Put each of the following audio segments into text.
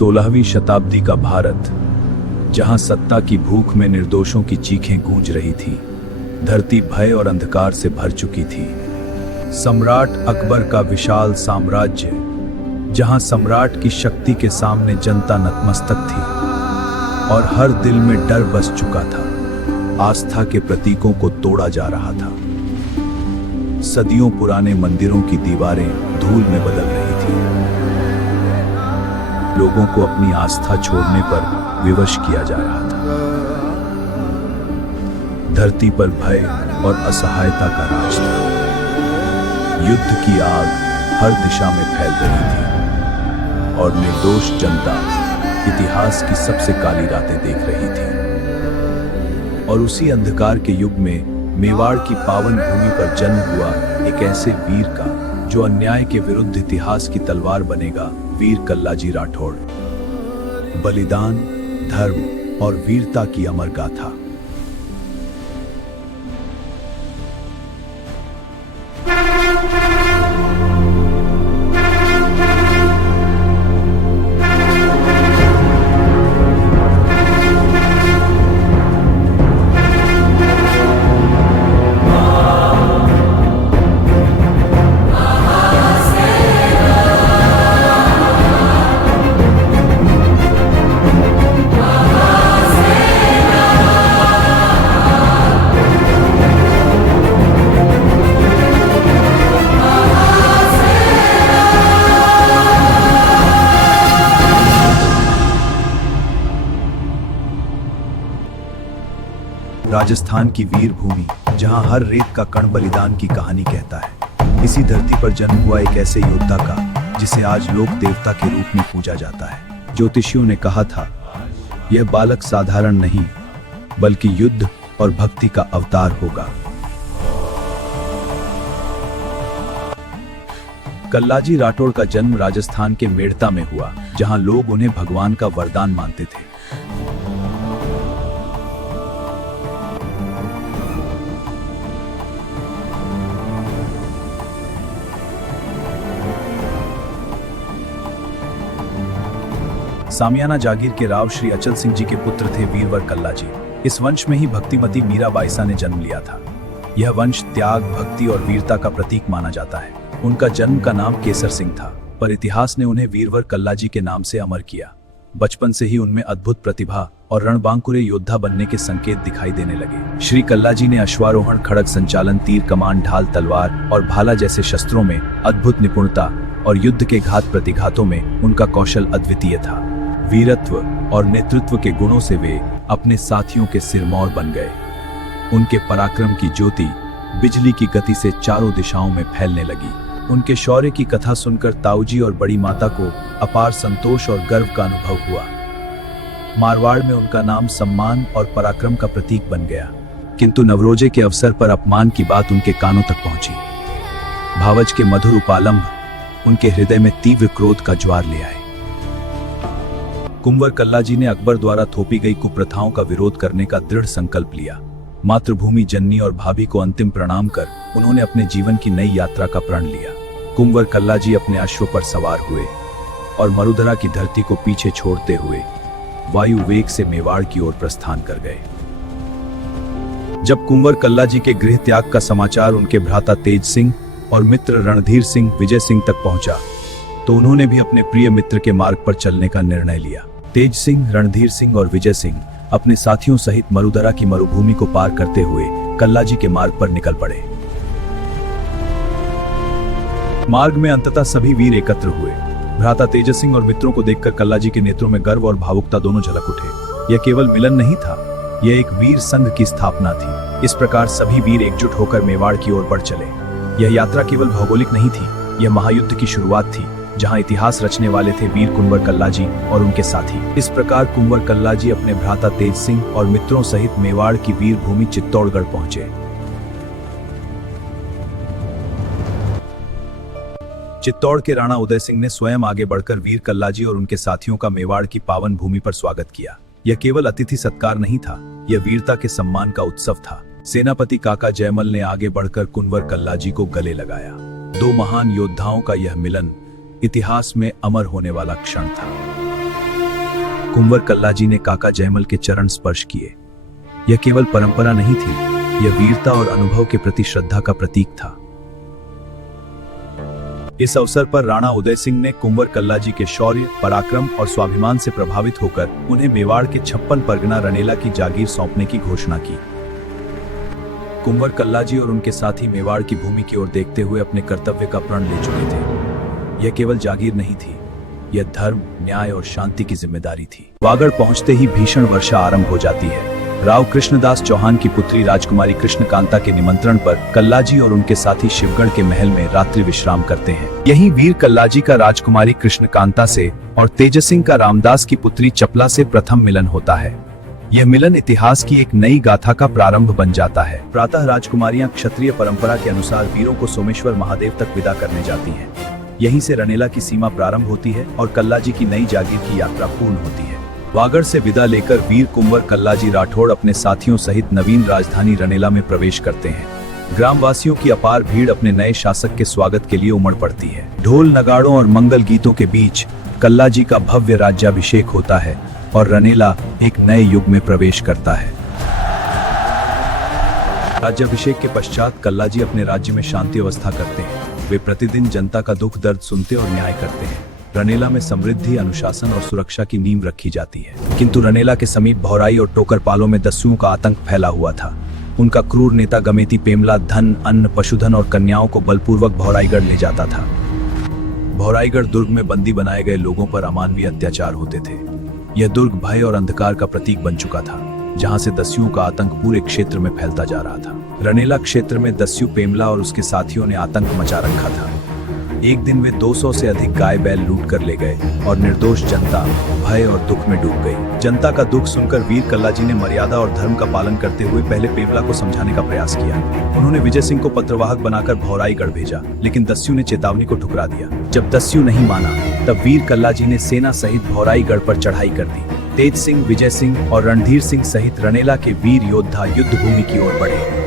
16वीं शताब्दी का भारत, जहां सत्ता की भूख में निर्दोषों की चीखें गूंज रही थी, धरती भय और अंधकार से भर चुकी थी। सम्राट अकबर का विशाल साम्राज्य, जहां सम्राट की शक्ति के सामने जनता नतमस्तक थी और हर दिल में डर बस चुका था। आस्था के प्रतीकों को तोड़ा जा रहा था। सदियों पुराने मंदिरों की दीवारें धूल में बदल रही थी। लोगों को अपनी आस्था छोड़ने पर विवश किया जा रहा था। धरती पर भय और असहायता का राज था। युद्ध की आग हर दिशा में फैल रही थी और निर्दोष जनता इतिहास की सबसे काली रातें देख रही थी। और उसी अंधकार के युग में मेवाड़ की पावन भूमि पर जन्म हुआ एक ऐसे वीर का जो अन्याय के विरुद्ध इतिहास की तलवार बनेगा, वीर कल्लाजी राठौड़। बलिदान, धर्म और वीरता की अमर गाथा। राजस्थान की वीर भूमि, जहां हर रेत का कण बलिदान की कहानी कहता है। इसी धरती पर जन्म हुआ एक ऐसे योद्धा का जिसे आज लोक देवता के रूप में पूजा जाता है। ज्योतिषियों ने कहा था, यह बालक साधारण नहीं बल्कि युद्ध और भक्ति का अवतार होगा। कल्लाजी राठौड़ का जन्म राजस्थान के मेड़ता में हुआ, जहां लोग उन्हें भगवान का वरदान मानते थे। सामियाना जागीर के राव श्री अचल सिंह जी के पुत्र थे वीरवर कल्लाजी। इस वंश में ही भक्तिमती मीरा बाईसा ने जन्म लिया था। यह वंश त्याग, भक्ति और वीरता का प्रतीक माना जाता है। उनका जन्म का नाम केसर सिंह था, पर इतिहास ने उन्हें वीरवर कल्लाजी के नाम से अमर किया। बचपन से ही उनमें अद्भुत प्रतिभा और रणबांकुरे योद्धा बनने के संकेत दिखाई देने लगे। श्री कल्लाजी ने अश्वारोहण, खड़ग संचालन, तीर कमान, ढाल, तलवार और भाला जैसे शस्त्रों में अद्भुत निपुणता और युद्ध के घात प्रतिघातों में उनका कौशल अद्वितीय था। वीरत्व और नेतृत्व के गुणों से वे अपने साथियों के सिरमौर बन गए। उनके पराक्रम की ज्योति बिजली की गति से चारों दिशाओं में फैलने लगी। उनके शौर्य की कथा सुनकर ताऊजी और बड़ी माता को अपार संतोष और गर्व का अनुभव हुआ। मारवाड़ में उनका नाम सम्मान और पराक्रम का प्रतीक बन गया। किंतु नवरोजे के अवसर पर अपमान की बात उनके कानों तक पहुंची। भावज के मधुर उपालंभ उनके हृदय में तीव्र क्रोध का ज्वार ले आए। कुंवर कल्लाजी ने अकबर द्वारा थोपी गई कुप्रथाओं का विरोध करने का दृढ़ संकल्प लिया। मातृभूमि, जननी और भाभी को अंतिम प्रणाम कर उन्होंने अपने जीवन की नई यात्रा का प्रण लिया। कुंवर कल्लाजी अपने अश्व पर सवार हुए और मरुधरा की धरती को पीछे छोड़ते हुए वायु वेग से मेवाड़ की ओर प्रस्थान कर गए। जब कुंवर कल्लाजी के गृह त्याग का समाचार उनके भ्राता तेज सिंह और मित्र रणधीर सिंह, विजय सिंह तक पहुंचा, तो उन्होंने भी अपने प्रिय मित्र के मार्ग पर चलने का निर्णय लिया। तेज सिंह, रणधीर सिंह और विजय सिंह अपने साथियों सहित मरुधरा की मरुभूमि को पार करते हुए कल्लाजी के मार्ग पर निकल पड़े। मार्ग में अंततः सभी वीर एकत्र हुए। भ्राता तेज सिंह और मित्रों को देखकर कल्लाजी के नेत्रों में गर्व और भावुकता दोनों झलक उठे। यह केवल मिलन नहीं था, यह एक वीर संघ की स्थापना थी। इस प्रकार सभी वीर एकजुट होकर मेवाड़ की ओर बढ़ चले। यह यात्रा केवल भौगोलिक नहीं थी, यह महायुद्ध की शुरुआत थी, जहां इतिहास रचने वाले थे वीर कुंवर कल्लाजी और उनके साथी। इस प्रकार कुंवर कल्लाजी अपने भ्राता तेज सिंह और मित्रों सहित मेवाड़ की वीर भूमि चित्तौड़गढ़ पहुंचे। चित्तौड़ के राणा उदय सिंह ने स्वयं आगे बढ़कर वीर कल्लाजी और उनके साथियों का मेवाड़ की पावन भूमि पर स्वागत किया। यह केवल अतिथि सत्कार नहीं था, यह वीरता के सम्मान का उत्सव था। सेनापति काका जयमल ने आगे बढ़कर कुंवर कल्लाजी को गले लगाया। दो महान योद्धाओं का यह मिलन इतिहास में अमर होने वाला क्षण था। कुंवर कल्लाजी ने काका जयमल के चरण स्पर्श किए। यह केवल परंपरा नहीं थी, यह वीरता और अनुभव के प्रति श्रद्धा का प्रतीक था। इस अवसर पर राणा उदय सिंह ने कुंवर कल्लाजी के शौर्य, पराक्रम और स्वाभिमान से प्रभावित होकर उन्हें मेवाड़ के 56 परगना रनेला की जागीर सौंपने की घोषणा की। कुंवर कल्लाजी और उनके साथी मेवाड़ की भूमि की ओर देखते हुए अपने कर्तव्य का प्रण ले चुके थे। यह केवल जागीर नहीं थी, यह धर्म, न्याय और शांति की जिम्मेदारी थी। वागड़ पहुंचते ही भीषण वर्षा आरंभ हो जाती है। राव कृष्णदास चौहान की पुत्री राजकुमारी कृष्णकांता के निमंत्रण पर कल्लाजी और उनके साथी शिवगढ़ के महल में रात्रि विश्राम करते हैं। यहीं वीर कल्लाजी का राजकुमारी कृष्णकांता से और तेज सिंह का रामदास की पुत्री चपला से प्रथम मिलन होता है। यह मिलन इतिहास की एक नई गाथा का प्रारंभ बन जाता है। प्रातः राजकुमारियां क्षत्रिय परंपरा के अनुसार वीरों को सोमेश्वर महादेव तक विदा करने जाती हैं। यहीं से रनेला की सीमा प्रारंभ होती है और कल्लाजी की नई जागीर की यात्रा पूर्ण होती है। वागड़ से विदा लेकर वीर कुंवर कल्लाजी राठौड़ अपने साथियों सहित नवीन राजधानी रनेला में प्रवेश करते हैं। ग्रामवासियों की अपार भीड़ अपने नए शासक के स्वागत के लिए उमड़ पड़ती है। ढोल, नगाड़ों और मंगल गीतों के बीच कल्लाजी का भव्य राज्याभिषेक होता है और रनेला एक नए युग में प्रवेश करता है। राज्याभिषेक के पश्चात कल्लाजी अपने राज्य में शांति व्यवस्था करते हैं। वे प्रतिदिन जनता का दुख दर्द सुनते और न्याय करते हैं। रनेला में समृद्धि, अनुशासन और सुरक्षा की नींव रखी जाती है। किंतु रनेला के समीप भौराई और टोकरपालों में दस्युओं का आतंक फैला हुआ था। उनका क्रूर नेता गमेती पेमला धन, अन्न, पशुधन और कन्याओं को बलपूर्वक भौराईगढ़ ले जाता था। भौराईगढ़ दुर्ग में बंदी बनाए गए लोगों पर अमानवीय अत्याचार होते थे। यह दुर्ग भय और अंधकार का प्रतीक बन चुका था, जहां से दस्युओं का आतंक पूरे क्षेत्र में फैलता जा रहा था। रनेला क्षेत्र में दस्यु पेमला और उसके साथियों ने आतंक मचा रखा था। एक दिन वे 200 से अधिक गाय बैल लूट कर ले गए और निर्दोष जनता भय और दुख में डूब गई। जनता का दुख सुनकर वीर कल्लाजी ने मर्यादा और धर्म का पालन करते हुए पहले पेमला को समझाने का प्रयास किया। उन्होंने विजय सिंह को पत्रवाहक बनाकर भौराईगढ़ भेजा, लेकिन दस्यु ने चेतावनी को ठुकरा दिया। जब दस्यु नहीं माना, तब वीर कल्लाजी ने सेना सहित भौराईगढ़ पर चढ़ाई कर दी। तेज सिंह, विजय सिंह और रणधीर सिंह सहित रनेला के वीर योद्धा युद्ध भूमि की ओर बढ़े।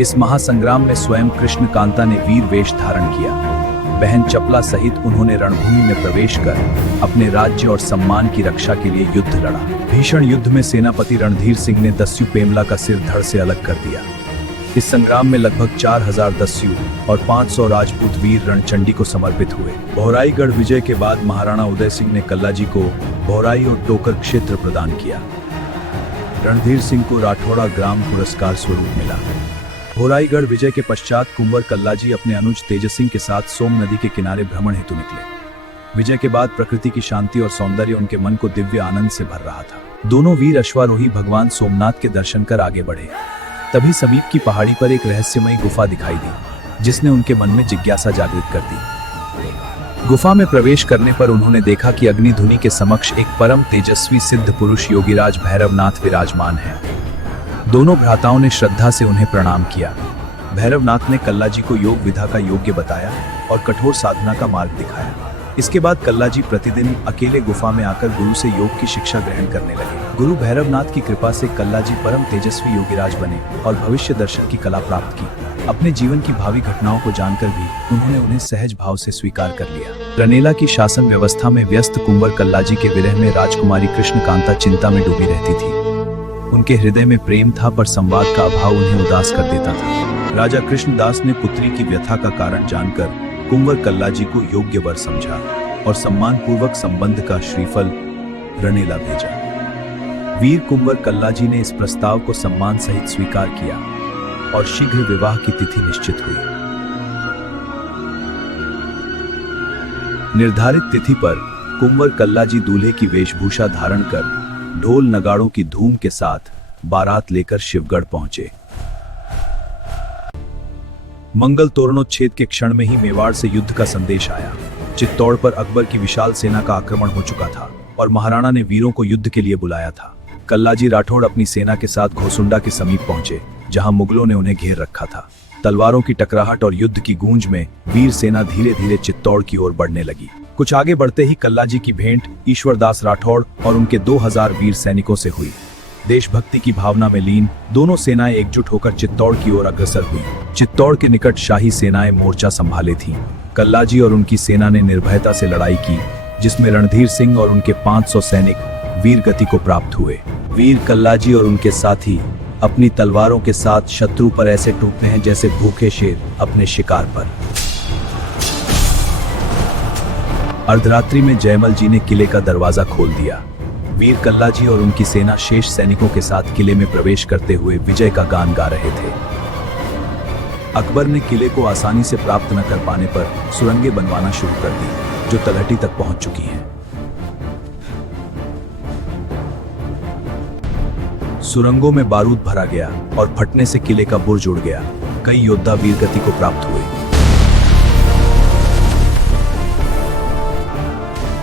इस महासंग्राम में स्वयं कृष्णकांता ने वीर वेश धारण किया। बहन चपला सहित उन्होंने रणभूमि में प्रवेश कर अपने राज्य और सम्मान की रक्षा के लिए युद्ध लड़ा। भीषण युद्ध में सेनापति रणधीर सिंह ने दस्यु पेमला का सिर धड़ से अलग कर दिया। इस संग्राम में लगभग 4000 दस्यु और 500 राजपूत वीर रणचंडी को समर्पित हुए। भौराईगढ़ विजय के बाद महाराणा उदय सिंह ने कल्लाजी को भौराई और टोकर क्षेत्र प्रदान किया। रणधीर सिंह को राठौड़ा ग्राम पुरस्कार स्वरूप मिला। भौराईगढ़ विजय के पश्चात कुंवर कल्लाजी अपने अनुज तेज सिंह के साथ सोम नदी के किनारे भ्रमण हेतु निकले। विजय के बाद प्रकृति की शांति और सौंदर्य उनके मन को दिव्य आनंद से भर रहा था। दोनों वीर अश्वारोही भगवान सोमनाथ के दर्शन कर आगे बढ़े। तभी समीप की पहाड़ी पर एक रहस्यमयी गुफा दिखाई दी, जिसने उनके मन में जिज्ञासा जागृत कर दी। गुफा में प्रवेश करने पर उन्होंने देखा कि अग्निधुनी के समक्ष एक परम तेजस्वी सिद्ध पुरुष योगीराज भैरवनाथ विराजमान है। दोनों भ्राताओं ने श्रद्धा से उन्हें प्रणाम किया। भैरवनाथ ने कल्लाजी को योग विधा का योग्य बताया और कठोर साधना का मार्ग दिखाया। इसके बाद कल्लाजी प्रतिदिन अकेले गुफा में आकर गुरु से योग की शिक्षा ग्रहण करने लगे। गुरु भैरवनाथ की कृपा से कल्लाजी परम तेजस्वी योगीराज बने और भविष्य दर्शन की कला प्राप्त की। अपने जीवन की भावी घटनाओं को जानकर भी उन्होंने उन्हें सहज भाव से स्वीकार कर लिया। रनेला की शासन व्यवस्था में व्यस्त कुंवर कल्लाजी के विरह में राजकुमारी कृष्णकांता चिंता में डूबी रहती थी। उनके हृदय में प्रेम था, पर संवाद का अभाव उन्हें उदास कर देता था। राजा कृष्णदास ने पुत्री की व्यथा का कारण जानकर कुंवर कल्लाजी को योग्य वर समझा और सम्मान पूर्वक संबंध का श्रीफल रनेला भेजा। वीर कुंवर कल्लाजी ने इस प्रस्ताव को सम्मान सहित स्वीकार किया और शीघ्र विवाह की तिथि निश्चित हुई। निर्धारित तिथि पर कुंवर कल्लाजी दूल्हे की वेशभूषा धारण कर ढोल नगाड़ों की धूम के साथ बारात लेकर शिवगढ़ पहुंचे। मंगल तोरणोच्छेद के क्षण में ही मेवाड़ से युद्ध का संदेश आया। चित्तौड़ पर अकबर की विशाल सेना का आक्रमण हो चुका था और महाराणा ने वीरों को युद्ध के लिए बुलाया था। कल्लाजी राठौड़ अपनी सेना के साथ घोसुंडा के समीप पहुंचे, जहां मुगलों ने उन्हें घेर रखा था। तलवारों की टकराहट और युद्ध की गूंज में वीर सेना धीरे धीरे चित्तौड़ की ओर बढ़ने लगी। कुछ आगे बढ़ते ही कल्लाजी की भेंट ईश्वरदास राठौड़ और उनके 2000 वीर सैनिकों से हुई। देशभक्ति की भावना में लीन दोनों सेनाएं एकजुट होकर चित्तौड़ की ओर अग्रसर हुई। चित्तौड़ के निकट शाही सेनाएं मोर्चा संभाले थीं। कल्लाजी और उनकी सेना ने निर्भयता से लड़ाई की, जिसमें रणधीर सिंह और उनके 500 सैनिक वीर गति को प्राप्त हुए। वीर कल्लाजी और उनके साथी अपनी तलवारों के साथ शत्रु पर ऐसे टूटते हैं जैसे भूखे शेर अपने शिकार पर। अर्धरात्रि में जयमल जी ने किले का दरवाजा खोल दिया। वीर कल्लाजी और उनकी सेना शेष सैनिकों के साथ किले में प्रवेश करते हुए विजय का गान गा रहे थे। अकबर ने किले को आसानी से प्राप्त न कर पाने पर सुरंगें बनवाना शुरू कर दी, जो तलहटी तक पहुंच चुकी हैं। सुरंगों में बारूद भरा गया और फटने से किले का बुर्ज उड़ गया। कई योद्धा वीरगति को प्राप्त हुए।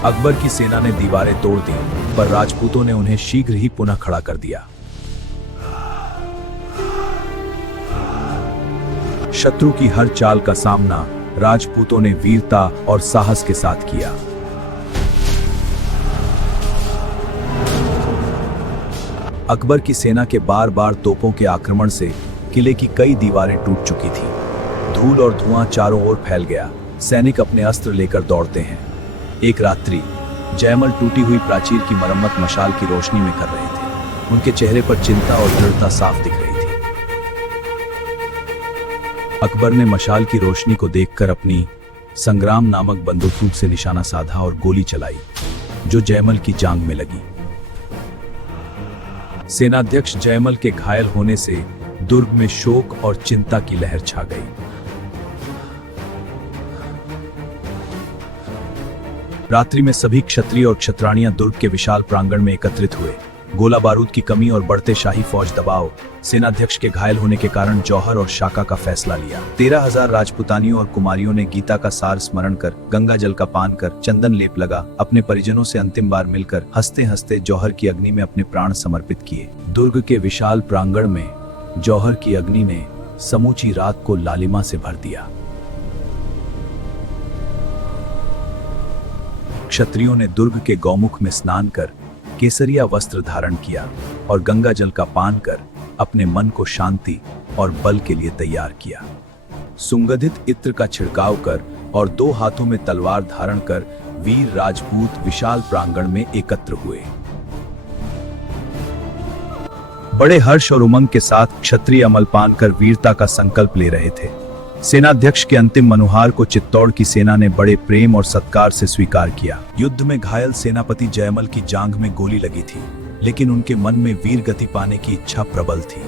अकबर की सेना ने दीवारें तोड़ दी, पर राजपूतों ने उन्हें शीघ्र ही पुनः खड़ा कर दिया। शत्रु की हर चाल का सामना राजपूतों ने वीरता और साहस के साथ किया। अकबर की सेना के बार बार तोपों के आक्रमण से किले की कई दीवारें टूट चुकी थी। धूल और धुआं चारों ओर फैल गया। सैनिक अपने अस्त्र लेकर दौड़ते हैं। एक रात्रि जयमल टूटी हुई प्राचीर की मरम्मत मशाल की रोशनी में कर रहे थे। उनके चेहरे पर चिंता और दृढ़ता साफ दिख रही थी। अकबर ने मशाल की रोशनी को देखकर अपनी संग्राम नामक बंदूक से निशाना साधा और गोली चलाई, जो जयमल की जांघ में लगी। सेनाध्यक्ष जयमल के घायल होने से दुर्ग में शोक और चिंता की लहर छा गई। रात्रि में सभी क्षत्रिय और क्षत्राणियां दुर्ग के विशाल प्रांगण में एकत्रित हुए। गोला बारूद की कमी और बढ़ते शाही फौज दबाव, सेनाध्यक्ष के घायल होने के कारण जौहर और शाका का फैसला लिया। 13,000 राजपुतानियों और कुमारियों ने गीता का सार स्मरण कर, गंगा जल का पान कर, चंदन लेप लगा, अपने परिजनों से अंतिम बार मिलकर हंसते हंसते जौहर की अग्नि में अपने प्राण समर्पित किए। दुर्ग के विशाल प्रांगण में जौहर की अग्नि ने समूची रात को लालिमा से भर दिया। क्षत्रियों ने दुर्ग के गौमुख में स्नान कर केसरिया वस्त्र धारण किया और गंगा जल का पान कर अपने मन को शांति और बल के लिए तैयार किया। सुगंधित इत्र का छिड़काव कर और 2 हाथों में तलवार धारण कर वीर राजपूत विशाल प्रांगण में एकत्र हुए। बड़े हर्ष और उमंग के साथ क्षत्रिय अमलपान कर वीरता का संकल्प ले रहे थे। सेनाध्यक्ष के अंतिम मनुहार को चित्तौड़ की सेना ने बड़े प्रेम और सत्कार से स्वीकार किया। युद्ध में घायल सेनापति जयमल की जांघ में गोली लगी थी, लेकिन उनके मन में वीर गति पाने की इच्छा प्रबल थी।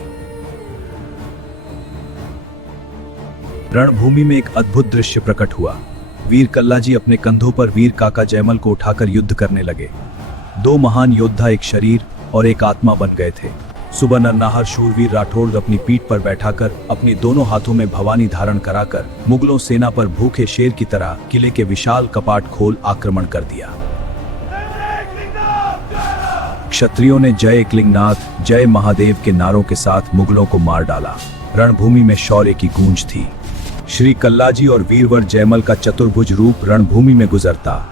रणभूमि में एक अद्भुत दृश्य प्रकट हुआ। वीर कल्लाजी अपने कंधों पर वीर काका जयमल को उठाकर युद्ध करने लगे। 2 महान योद्धा एक शरीर और एक आत्मा बन गए थे। सुबह नरनाहर शूरवीर राठौड़ अपनी पीठ पर बैठाकर अपने दोनों हाथों में भवानी धारण कराकर मुगलों सेना पर भूखे शेर की तरह किले के विशाल कपाट खोल आक्रमण कर दिया। क्षत्रियों ने जय एकलिंगनाथ, जय महादेव के नारों के साथ मुगलों को मार डाला। रणभूमि में शौर्य की गूंज थी। श्री कल्लाजी और वीरवर जयमल का चतुर्भुज रूप रणभूमि में गुजरता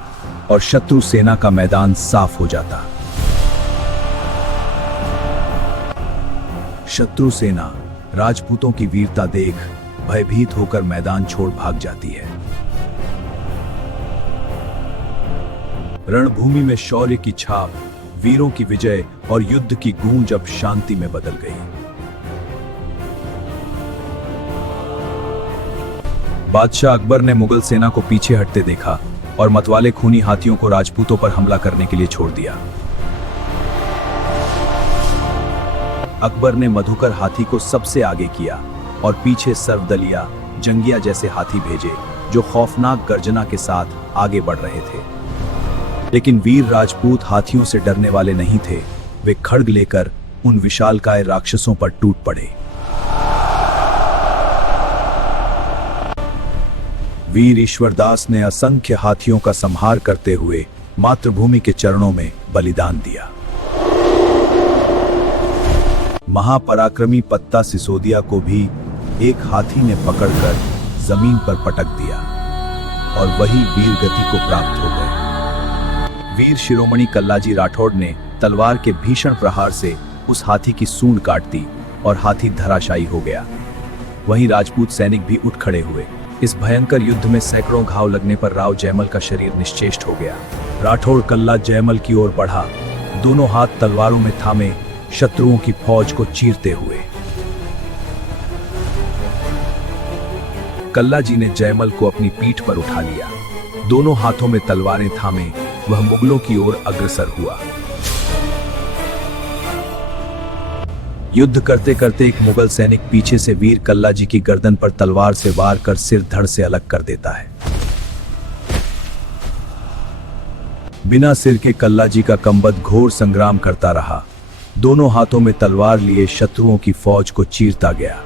और शत्रु सेना का मैदान साफ हो जाता। शत्रु सेना राजपूतों की वीरता देख भयभीत होकर मैदान छोड़ भाग जाती है। रणभूमि में शौर्य की छाप, वीरों की विजय और युद्ध की गूंज अब शांति में बदल गई। बादशाह अकबर ने मुगल सेना को पीछे हटते देखा और मतवाले खूनी हाथियों को राजपूतों पर हमला करने के लिए छोड़ दिया। अकबर ने मधुकर हाथी को सबसे आगे किया और पीछे सर्वदलिया जंगिया जैसे हाथी भेजे, जो खौफनाक गर्जना के साथ आगे बढ़ रहे थे। लेकिन वीर राजपूत हाथियों से डरने वाले नहीं थे। वे खड्ग लेकर उन विशालकाय राक्षसों पर टूट पड़े। वीर ईश्वरदास ने असंख्य हाथियों का संहार करते हुए मातृभूमि के चरणों में बलिदान दिया। महापराक्रमी पत्ता सिसोदिया को भी एक हाथी ने पकड़कर जमीन पर पटक दिया और वही वीर गति को प्राप्त हो गए। वीर शिरोमणि कल्लाजी राठौड़ ने तलवार के भीषण प्रहार से उस हाथी की सूंड काट दी और हाथी धराशायी हो गया। वहीं राजपूत सैनिक भी उठ खड़े हुए। इस भयंकर युद्ध में सैकड़ों घाव लगने पर राव जयमल का शरीर निश्चेष्ट हो गया। राठौड़ कल्ला जयमल की ओर बढ़ा दोनों हाथ तलवारों में थामे शत्रुओं की फौज को चीरते हुए। कल्ला जी ने जयमल को अपनी पीठ पर उठा लिया। दोनों हाथों में तलवारें थामे वह मुगलों की ओर अग्रसर हुआ। युद्ध करते करते एक मुगल सैनिक पीछे से वीर कल्ला जी की गर्दन पर तलवार से वार कर सिर धड़ से अलग कर देता है। बिना सिर के कल्ला जी का कंबद घोर संग्राम करता रहा। दोनों हाथों में तलवार लिए शत्रुओं की फौज को चीरता गया।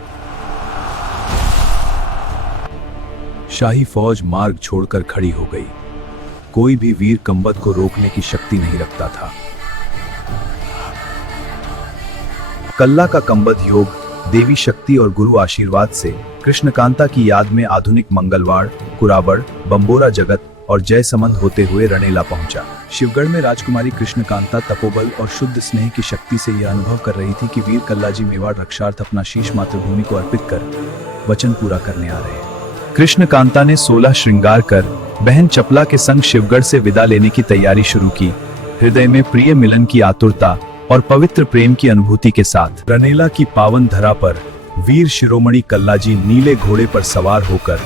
शाही फौज मार्ग छोड़कर खड़ी हो गई। कोई भी वीर कंबद को रोकने की शक्ति नहीं रखता था। कल्ला का कंबद योग, देवी शक्ति और गुरु आशीर्वाद से कृष्णकांता की याद में आधुनिक मंगलवाड़, कुराबड़, बंबोरा जगत और जयसमंद होते हुए रणेला पहुंचा। शिवगढ़ में राजकुमारी कृष्णकांता तपोबल और शुद्ध स्नेह की शक्ति से यह अनुभव कर रही थी कि वीर कल्ला जी मेवाड़ रक्षार्थ अपना शीश मातृभूमि को अर्पित कर वचन पूरा करने आ रहे हैं। कृष्णकांता ने 16 श्रृंगार कर बहन चपला के संग शिवगढ़ से विदा लेने की तैयारी शुरू की। हृदय में प्रिय मिलन की आतुरता और पवित्र प्रेम की अनुभूति के साथ रणेला की पावन धरा पर वीर शिरोमणि कल्ला जी नीले घोड़े पर सवार होकर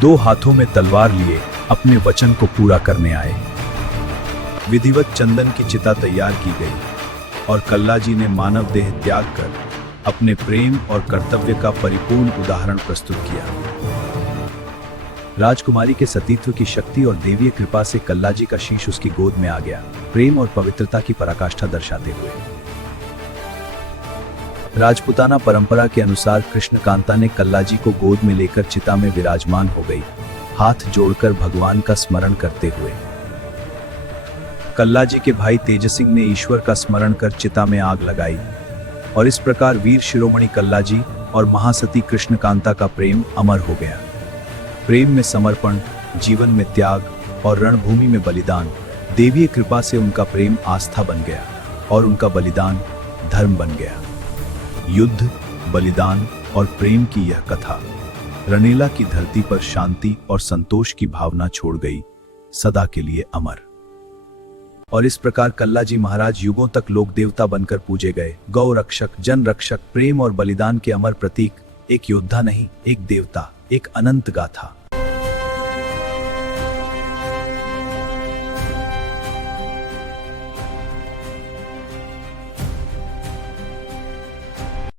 दो हाथों में तलवार लिए अपने वचन को पूरा करने आए। विधिवत चंदन की चिता तैयार की गई और कल्ला जी ने मानव देह त्याग कर अपने प्रेम और कर्तव्य का परिपूर्ण उदाहरण प्रस्तुत किया। राजकुमारी के सतीत्व की शक्ति और देवीय कृपा से कल्ला जी का शीश उसकी गोद में आ गया, प्रेम और पवित्रता की पराकाष्ठा दर्शाते हुए। राजपुताना परंपरा के अनुसार कृष्णकांता ने कल्ला जी को गोद में लेकर चिता में विराजमान हो गई, हाथ जोड़कर भगवान का स्मरण करते हुए। कल्ला जी के भाई तेज सिंह ने ईश्वर का स्मरण कर चिता में आग लगाई और इस प्रकार वीर शिरोमणि कल्ला जी और महासती कृष्णकांता का प्रेम अमर हो गया। प्रेम में समर्पण, जीवन में त्याग और रणभूमि में बलिदान, देवीय कृपा से उनका प्रेम आस्था बन गया और उनका बलिदान धर्म बन गया। युद्ध, बलिदान और प्रेम की यह कथा रणेला की धरती पर शांति और संतोष की भावना छोड़ गई, सदा के लिए अमर। और इस प्रकार कल्ला जी महाराज युगों तक लोक देवता बनकर पूजे गए। गौ रक्षक, जन रक्षक, प्रेम और बलिदान के अमर प्रतीक, एक योद्धा नहीं, एक देवता, एक अनंत गाथा।